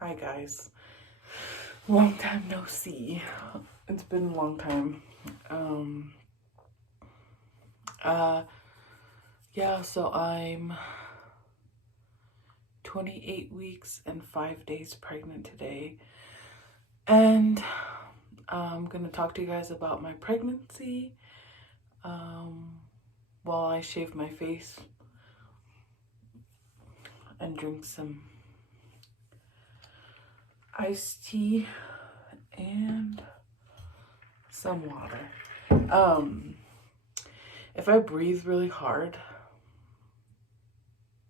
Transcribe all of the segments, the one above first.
Hi guys. Long time no see. It's been a long time. Yeah, so I'm 28 weeks and 5 days pregnant today. And I'm gonna talk to you guys about my pregnancy. While I shave my face and drink some iced tea and some water. If I breathe really hard,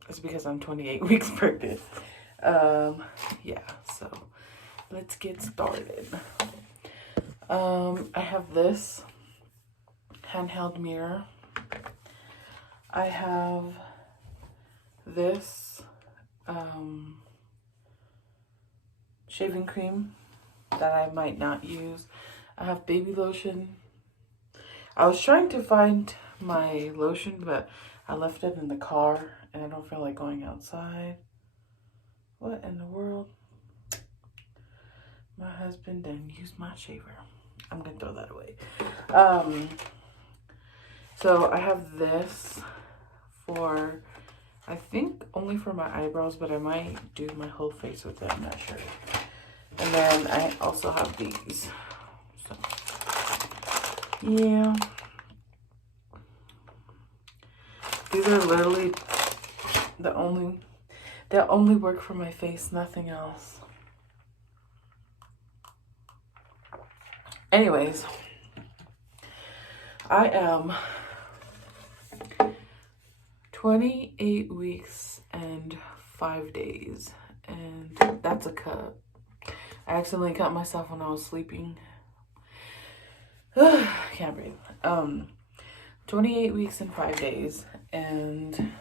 it's because I'm 28 weeks pregnant. Yeah, so let's get started. I have this handheld mirror. I have this shaving cream that I might not use. I have baby lotion. I was trying to find my lotion, but I left it in the car and I don't feel like going outside. What in the world? My husband didn't use my shaver. I'm gonna throw that away. So I have this for, I think only for my eyebrows, but I might do my whole face with it, I'm not sure. And then I also have these. So, yeah. These are literally the only work for my face, nothing else. Anyways, I am 28 weeks and 5 days, and that's a cut. I accidentally cut myself when I was sleeping. Can't breathe. 28 weeks and 5 days, and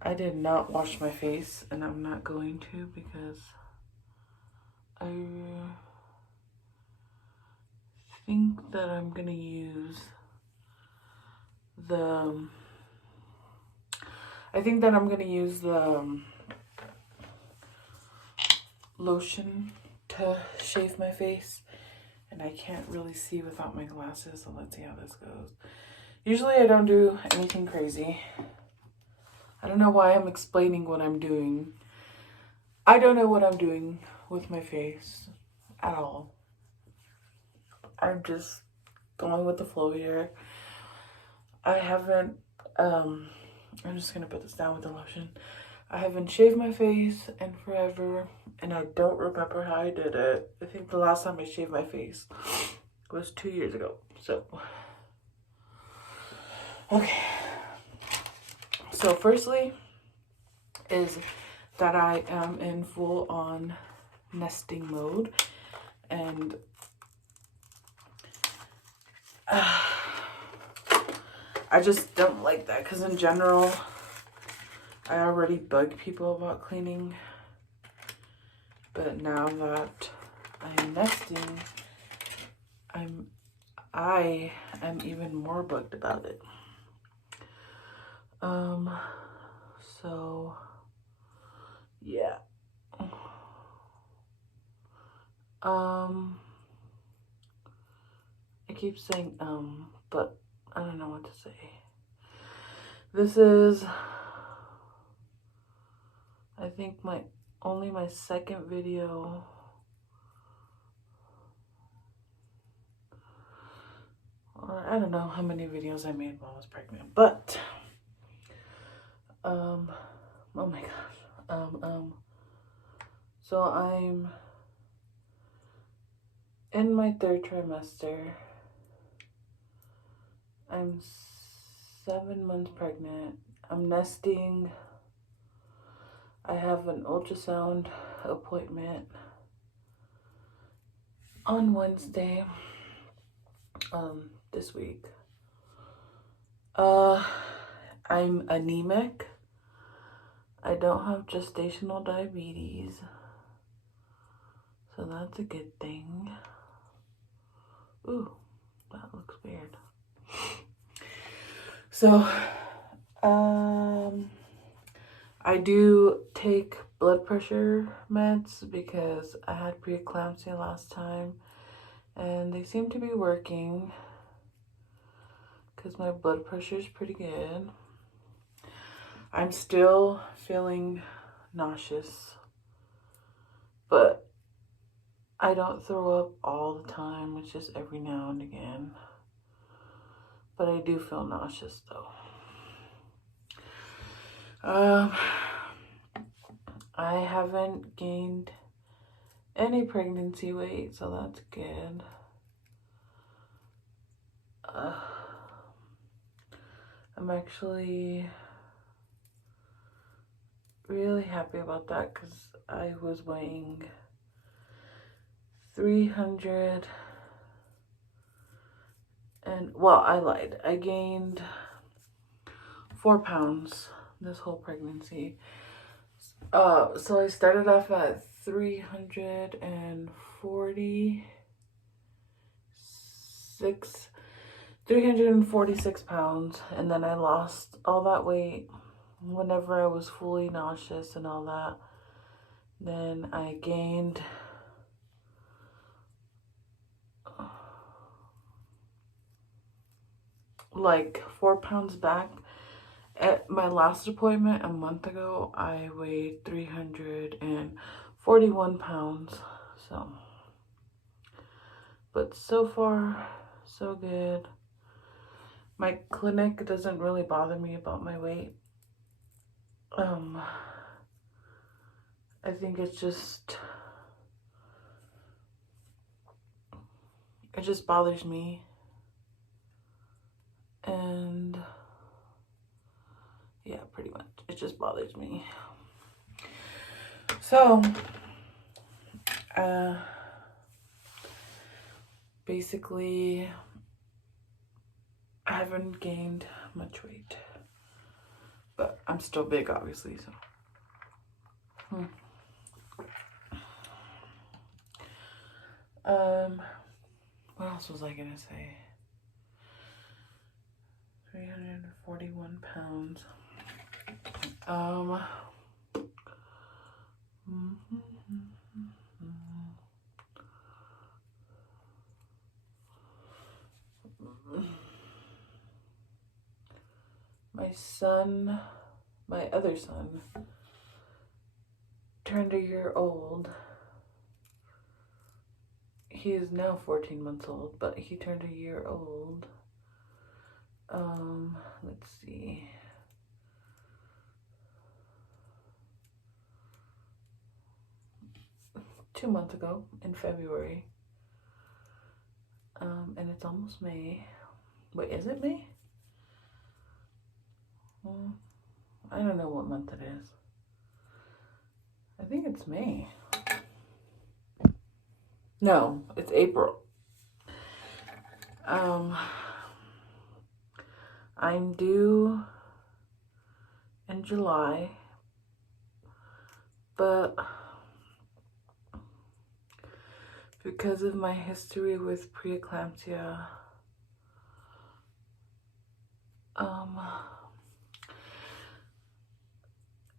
I did not wash my face, and I'm not going to because I think that I'm gonna use the lotion to shave my face, and I can't really see without my glasses, so let's see how this goes. Usually I don't do anything crazy. I don't know why I'm explaining what I'm doing. I don't know what I'm doing with my face at all. I'm just going with the flow here. I haven't, I'm just gonna put this down with the lotion. I haven't shaved my face in forever, and I don't remember how I did it. I think the last time I shaved my face was 2 years ago. So, okay. So firstly is that I am in full on nesting mode, and I just don't like that because in general, I already bug people about cleaning, but now that I'm nesting, I am even more bugged about it. So yeah. I keep saying but I don't know what to say. This is, I think, only my second video. Or I don't know how many videos I made while I was pregnant, but oh my gosh. So I'm in my 3rd trimester. I'm 7 months pregnant. I'm nesting. I have an ultrasound appointment on Wednesday, this week. I'm anemic. I don't have gestational diabetes, so that's a good thing. Ooh, that looks weird. So, I do take blood pressure meds because I had preeclampsia last time, and they seem to be working because my blood pressure is pretty good. I'm still feeling nauseous, but I don't throw up all the time. It's just every now and again. But I do feel nauseous though. I haven't gained any pregnancy weight, so that's good. I'm actually really happy about that because I was weighing 300 and, well, I lied. I gained 4 pounds this whole pregnancy. So I started off at 346 pounds, and then I lost all that weight whenever I was fully nauseous and all that. Then I gained like 4 pounds back. At my last appointment a month ago, I weighed 341 pounds. So, but so far, so good. My clinic doesn't really bother me about my weight. I think it just bothers me. And yeah, pretty much. It just bothers me. So, basically, I haven't gained much weight. But I'm still big, obviously, so. What else was I gonna say? 341 pounds. My other son, turned a year old. He is now 14 months old, but he turned a year old. Let's see. Two months ago in February. And it's almost May. Wait, is it May? I don't know what month it is. I think it's May. No, it's April. I'm due in July, but because of my history with preeclampsia,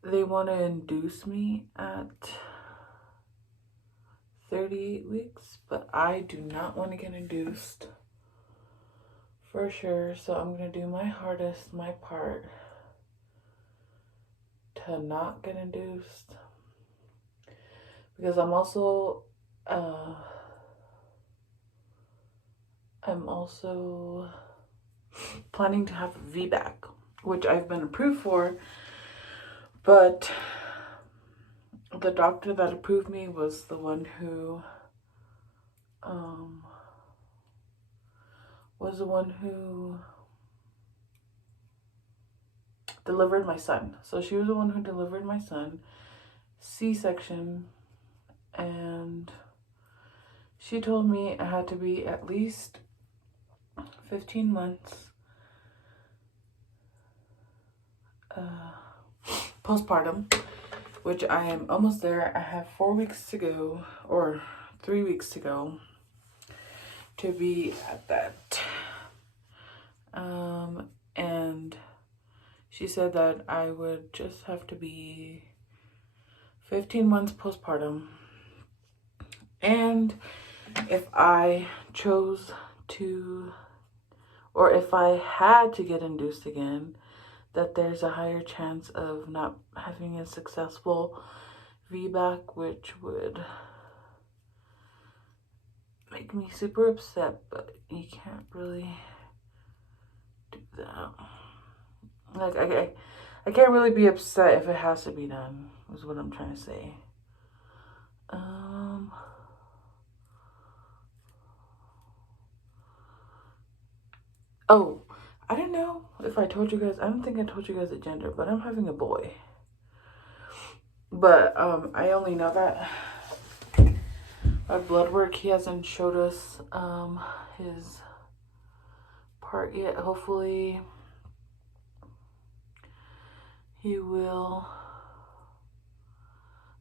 they want to induce me at 38 weeks, but I do not want to get induced for sure. So I'm going to do my hardest, my part, to not get induced. Because I'm also planning to have a VBAC, which I've been approved for, but the doctor that approved me was the one who delivered my son. So she was the one who delivered my son, C-section, and she told me I had to be at least 15 months postpartum, which I am almost there. I have 4 weeks to go, or 3 weeks to go, to be at that. And she said that I would just have to be 15 months postpartum. And if I chose to, or if I had to get induced again, that there's a higher chance of not having a successful VBAC, which would make me super upset, but you can't really do that. Like, I can't really be upset if it has to be done, is what I'm trying to say. Oh, I don't know if I told you guys, I don't think I told you guys the gender, but I'm having a boy. But I only know that our blood work, he hasn't showed us his part yet. Hopefully he will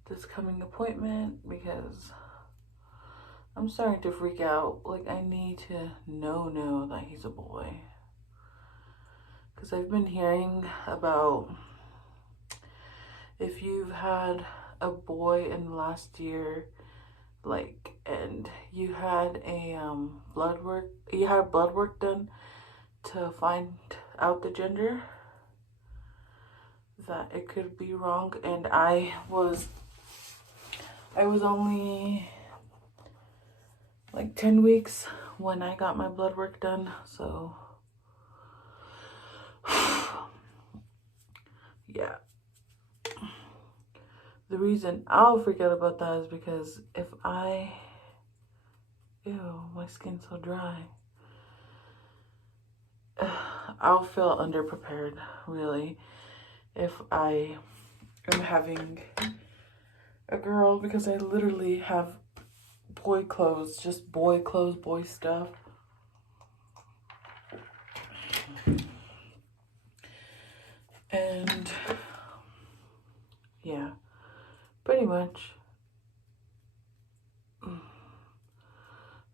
this coming appointment, because I'm starting to freak out. Like, I need to know that he's a boy. Because I've been hearing about if you've had a boy in the last year, like, and you had a blood work done to find out the gender, that it could be wrong. And I was only like 10 weeks when I got my blood work done, so yeah. The reason I'll freak out about that is because if my skin's so dry, I'll feel underprepared, really, if I am having a girl, because I literally have boy clothes, just boy clothes, boy stuff. And yeah, pretty much.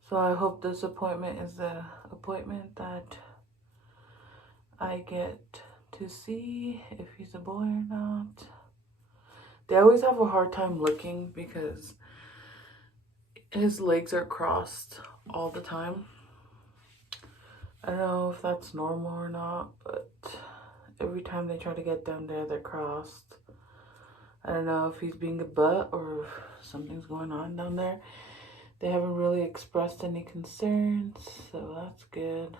So I hope this appointment is the appointment that I get to see if he's a boy or not. They always have a hard time looking because his legs are crossed all the time. I don't know if that's normal or not, but every time they try to get down there, they're crossed. I don't know if he's being a butt or if something's going on down there. They haven't really expressed any concerns, so that's good.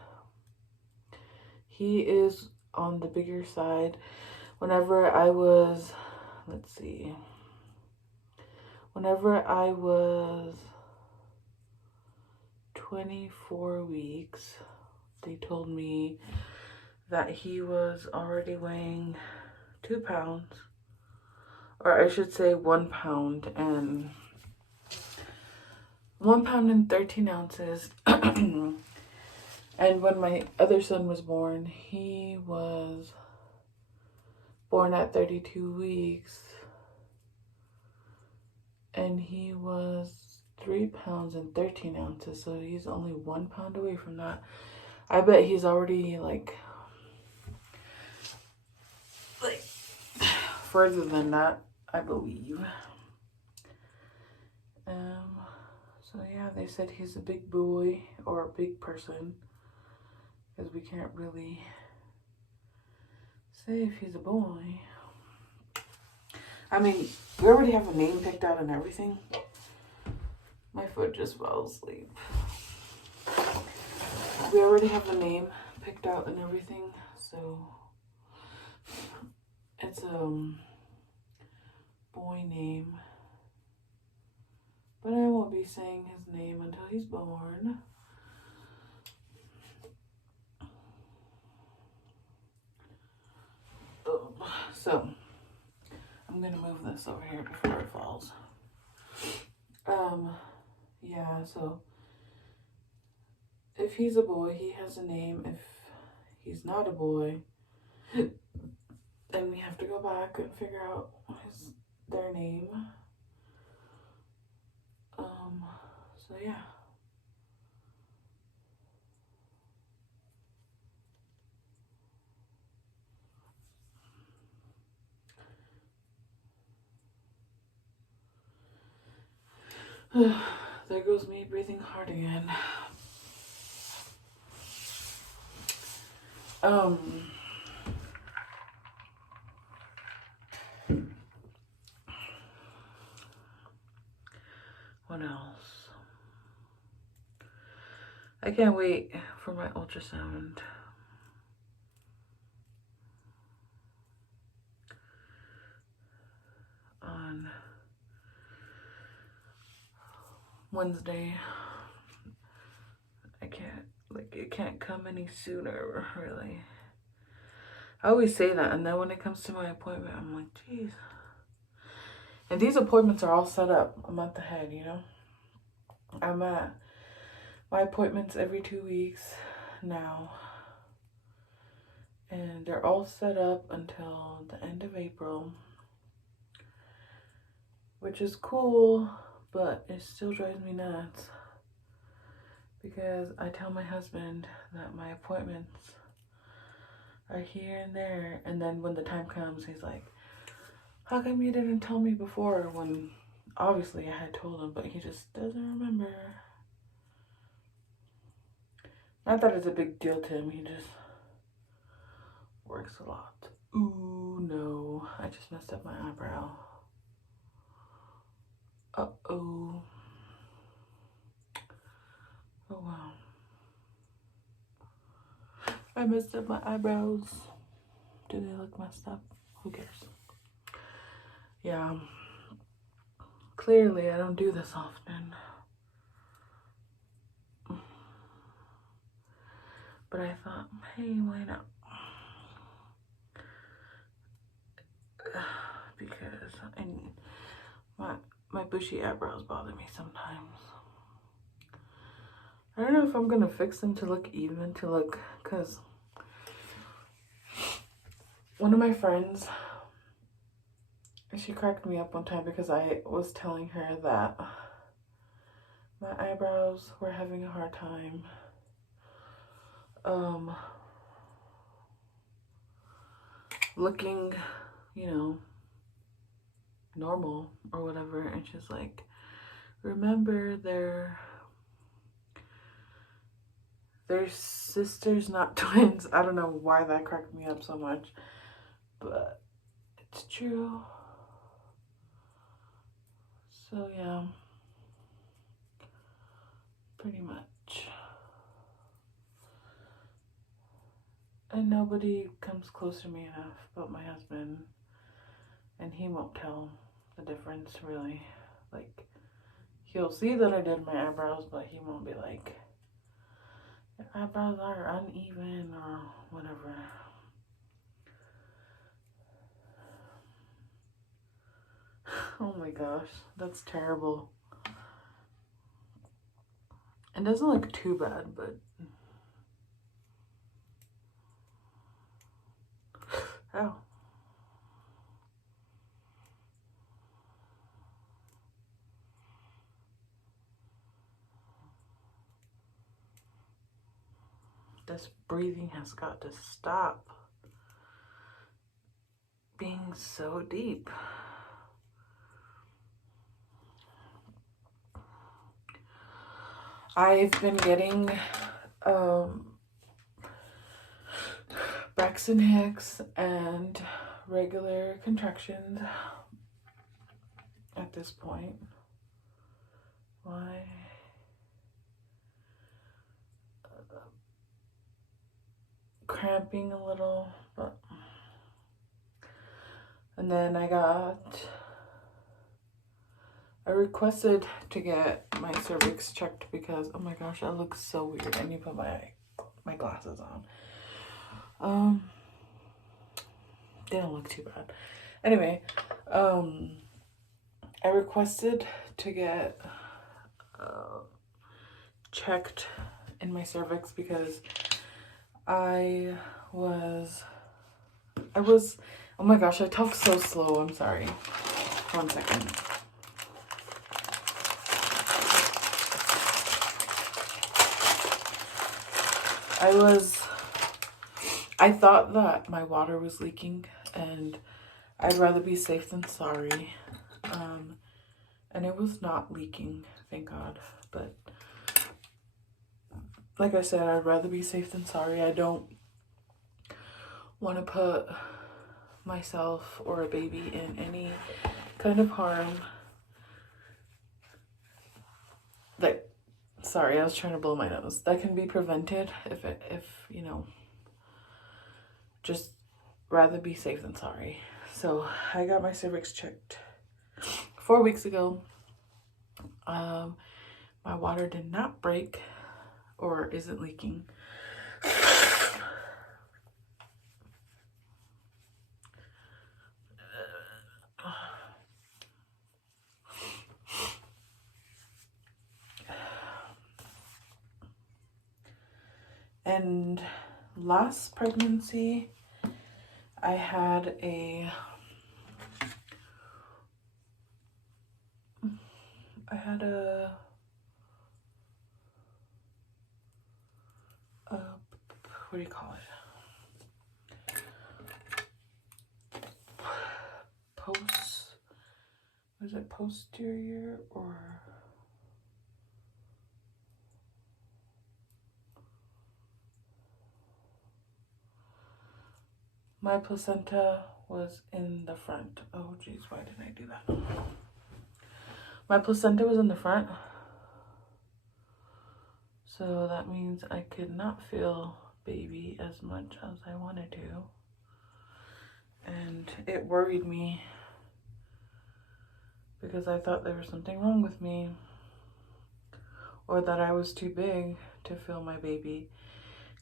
He is on the bigger side. Whenever I was 24 weeks, they told me that he was already weighing 2 pounds, or I should say 1 pound and 1 pound and 13 ounces. And when my other son was born, he was born at 32 weeks, and he was 3 pounds and 13 ounces, so he's only 1 pound away from that. I bet he's already like further than that, I believe. So yeah, they said he's a big boy, or a big person, because we can't really say if he's a boy. I mean, we already have a name picked out and everything. My foot just fell asleep. We already have a name picked out and everything, so it's a boy name. But I won't be saying his name until he's born. So I'm gonna move this over here before it falls. Yeah, so if he's a boy, he has a name. If he's not a boy, then we have to go back and figure out their name. So yeah. There goes me breathing hard again. What else? I can't wait for my ultrasound. On Wednesday. It can't come any sooner, really. I always say that, and then when it comes to my appointment, I'm like, geez. And these appointments are all set up a month ahead, you know? I'm at my appointments every 2 weeks now. And they're all set up until the end of April. Which is cool, but it still drives me nuts. Because I tell my husband that my appointments are here and there. And then when the time comes, he's like, how come you didn't tell me before? When obviously I had told him, but he just doesn't remember. Not that it's a big deal to him, he just works a lot. Ooh, no, I just messed up my eyebrow. Uh-oh. Oh, wow. I messed up my eyebrows. Do they look messed up? Who cares? Yeah. Clearly, I don't do this often. But I thought, hey, why not? Because my bushy eyebrows bother me sometimes. I don't know if I'm gonna fix them to look even, because one of my friends, she cracked me up one time because I was telling her that my eyebrows were having a hard time looking, you know, normal or whatever, and she's like, remember they're sisters, not twins. I don't know why that cracked me up so much, but it's true. So yeah, pretty much. And nobody comes close to me enough but my husband, and he won't tell the difference really. Like, he'll see that I did my eyebrows, but he won't be like, your eyebrows are uneven or whatever. Oh my gosh, that's terrible. It doesn't look too bad, but ow. This breathing has got to stop being so deep. I've been getting Braxton Hicks and regular contractions at this point. Why? Cramping a little, but and then I requested to get my cervix checked because, oh my gosh, that looks so weird. I need to put my glasses on. They don't look too bad. Anyway, I requested to get checked in my cervix because I was, oh my gosh, I talk so slow, I'm sorry. 1 second. I thought that my water was leaking, and I'd rather be safe than sorry. And it was not leaking, thank God. But like I said, I'd rather be safe than sorry. I don't want to put myself or a baby in any kind of harm. That, sorry, I was trying to blow my nose. That can be prevented if you know, just rather be safe than sorry. So I got my cervix checked 4 weeks ago. My water did not break or isn't leaking. And last pregnancy, I had a what do you call it? Was it posterior or? My placenta was in the front. Oh geez, why did I do that? My placenta was in the front. So that means I could not feel baby as much as I wanted to. And it worried me because I thought there was something wrong with me or that I was too big to feel my baby,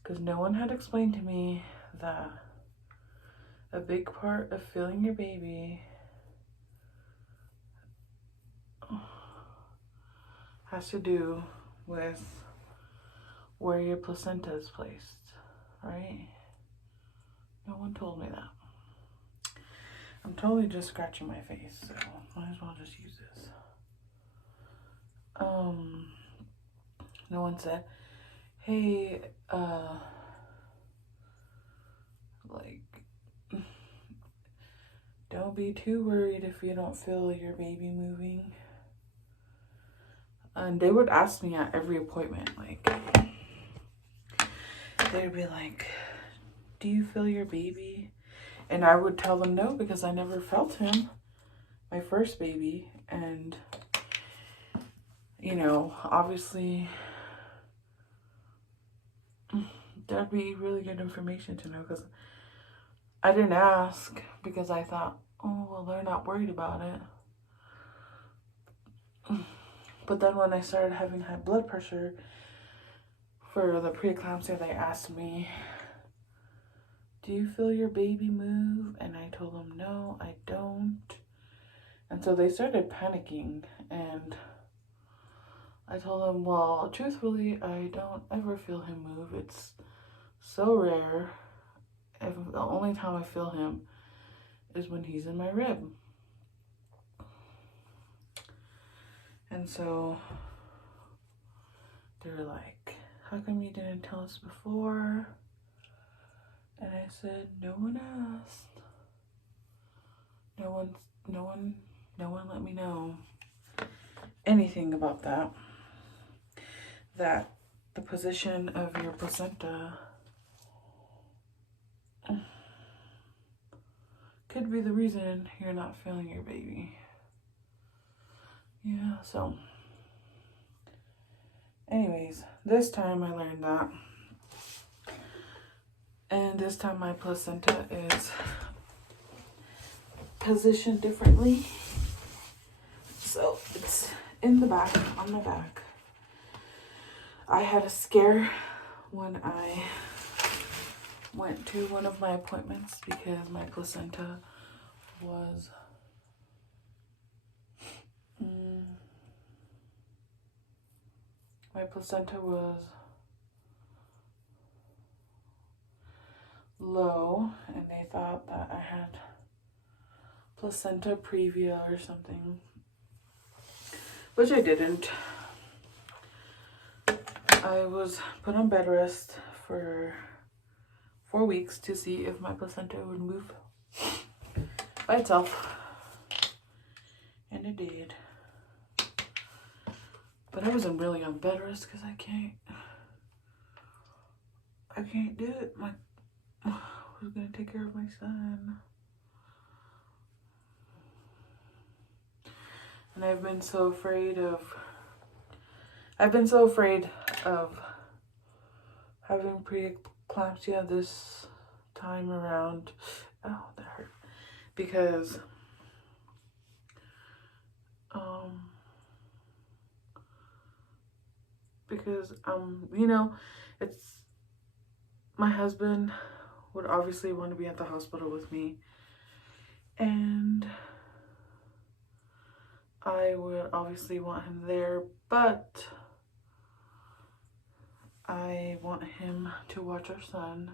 because no one had explained to me that a big part of feeling your baby has to do with where your placenta is placed, right? No one told me that. I'm totally just scratching my face, so might as well just use this. No one said, hey, like, don't be too worried if you don't feel your baby moving. And they would ask me at every appointment, like, they'd be like, do you feel your baby? And I would tell them no, because I never felt him, my first baby. And, you know, obviously, that'd be really good information to know, because I didn't ask because I thought, oh, well, they're not worried about it. But then when I started having high blood pressure for the preeclampsia, they asked me, do you feel your baby move? And I told them, no, I don't. And so they started panicking, and I told them, well, truthfully, I don't ever feel him move. It's so rare. The only time I feel him is when he's in my rib. And so they were like, how come you didn't tell us before? And I said, no one asked. No one let me know anything about that. That the position of your placenta could be the reason you're not feeling your baby. Yeah, so anyways, this time I learned that. And this time my placenta is positioned differently. So it's in the back, on my back. I had a scare when I went to one of my appointments because my placenta was low, and they thought that I had placenta previa or something, which I didn't. I was put on bed rest for 4 weeks to see if my placenta would move by itself, and it did. But I wasn't really on bed rest because I can't do it. Who's gonna take care of my son? And I've been so afraid of having preeclampsia this time around. Oh, that hurt. Because you know, it's my husband would obviously want to be at the hospital with me, and I would obviously want him there, but I want him to watch our son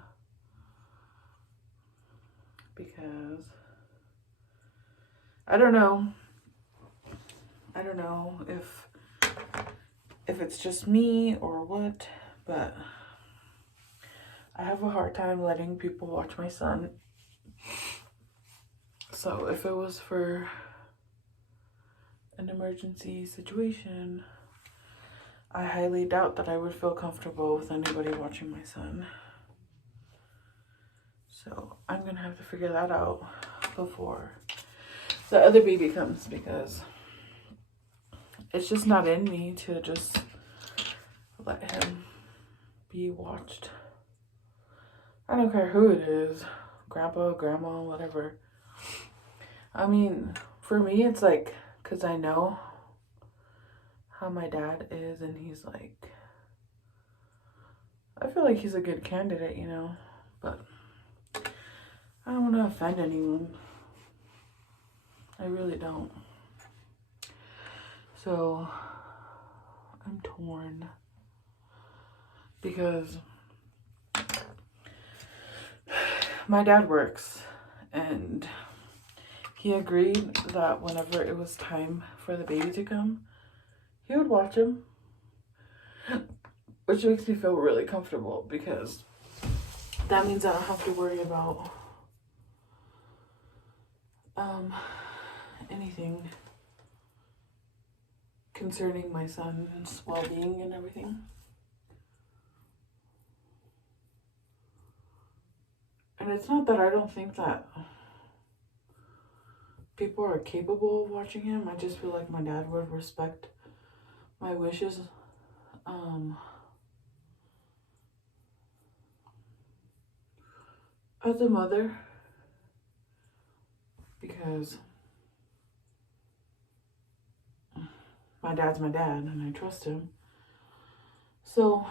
because I don't know if it's just me or what, but I have a hard time letting people watch my son. So if it was for an emergency situation, I highly doubt that I would feel comfortable with anybody watching my son. So I'm gonna have to figure that out before the other baby comes, because it's just not in me to just let him be watched. I don't care who it is, grandpa, grandma, whatever. I mean, for me, it's like, because I know how my dad is, and he's like, I feel like he's a good candidate, you know, but I don't want to offend anyone. I really don't. So I'm torn because my dad works, and he agreed that whenever it was time for the baby to come, he would watch him, which makes me feel really comfortable, because that means I don't have to worry about anything concerning my son's well-being and everything. And it's not that I don't think that people are capable of watching him. I just feel like my dad would respect my wishes. As a mother, because my dad's my dad and I trust him. So,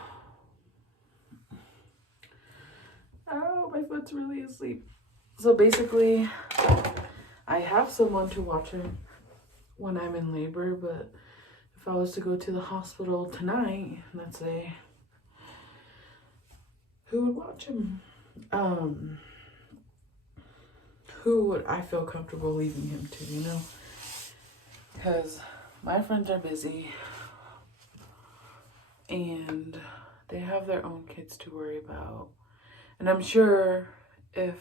oh, my foot's really asleep. So basically, I have someone to watch him when I'm in labor, but if I was to go to the hospital tonight, let's say, who would watch him? Who would I feel comfortable leaving him to, you know? Because my friends are busy and they have their own kids to worry about. And I'm sure if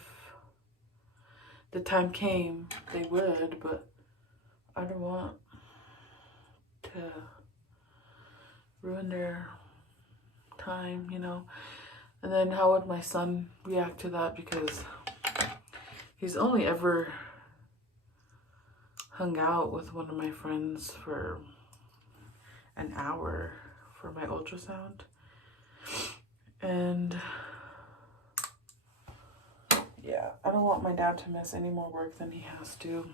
the time came, they would, but I don't want to ruin their time, you know? And then how would my son react to that? Because he's only ever hung out with one of my friends for an hour for my ultrasound. And yeah, I don't want my dad to miss any more work than he has to.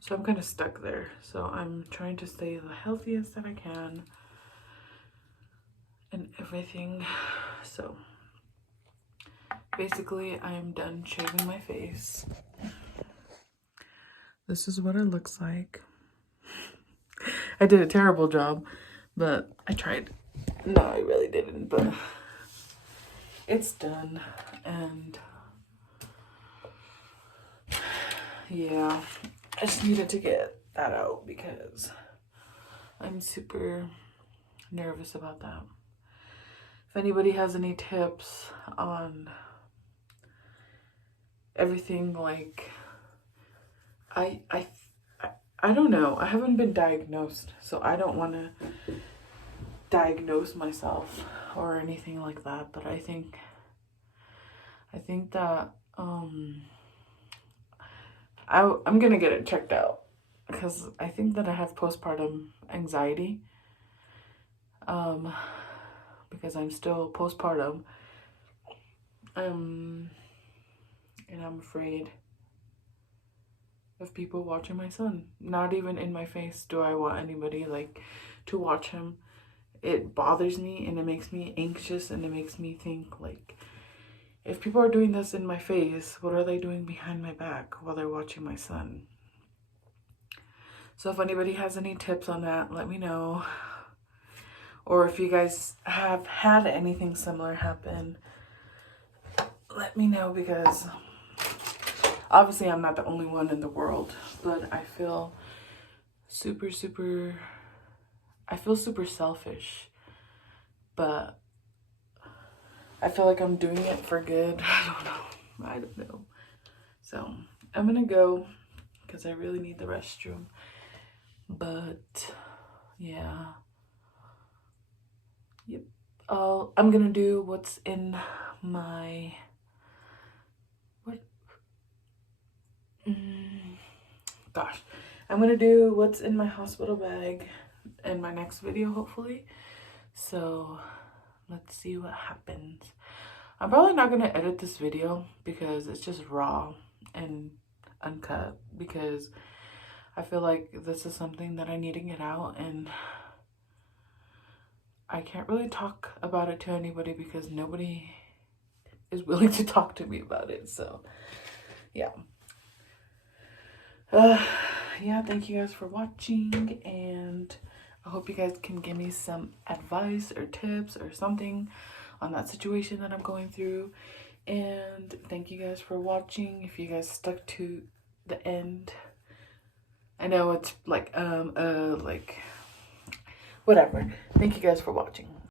So I'm kind of stuck there. So I'm trying to stay the healthiest that I can and everything. So basically, I'm done shaving my face. This is what it looks like. I did a terrible job, but I tried. No, I really didn't, but it's done. And yeah, I just needed to get that out because I'm super nervous about that. If anybody has any tips on everything, like I I don't know. I haven't been diagnosed, so I don't want to diagnose myself or anything like that. But I think that I'm gonna get it checked out because I think that I have postpartum anxiety. Because I'm still postpartum. And I'm afraid of people watching my son. Not even in my face do I want anybody like to watch him. It bothers me and it makes me anxious and it makes me think like, if people are doing this in my face, what are they doing behind my back while they're watching my son? So if anybody has any tips on that, let me know. Or if you guys have had anything similar happen, let me know, because obviously I'm not the only one in the world, but I feel super selfish, but I feel like I'm doing it for good. I don't know. So I'm gonna go because I really need the restroom. But yeah. Yep. I'm gonna do what's in my gosh. I'm gonna do what's in my hospital bag in my next video, hopefully. So let's see what happens. I'm probably not gonna edit this video because it's just raw and uncut, because I feel like this is something that I need to get out, and I can't really talk about it to anybody because nobody is willing to talk to me about it. So yeah. Yeah, thank you guys for watching, and I hope you guys can give me some advice or tips or something on that situation that I'm going through. And thank you guys for watching. If you guys stuck to the end, I know it's like whatever. Thank you guys for watching.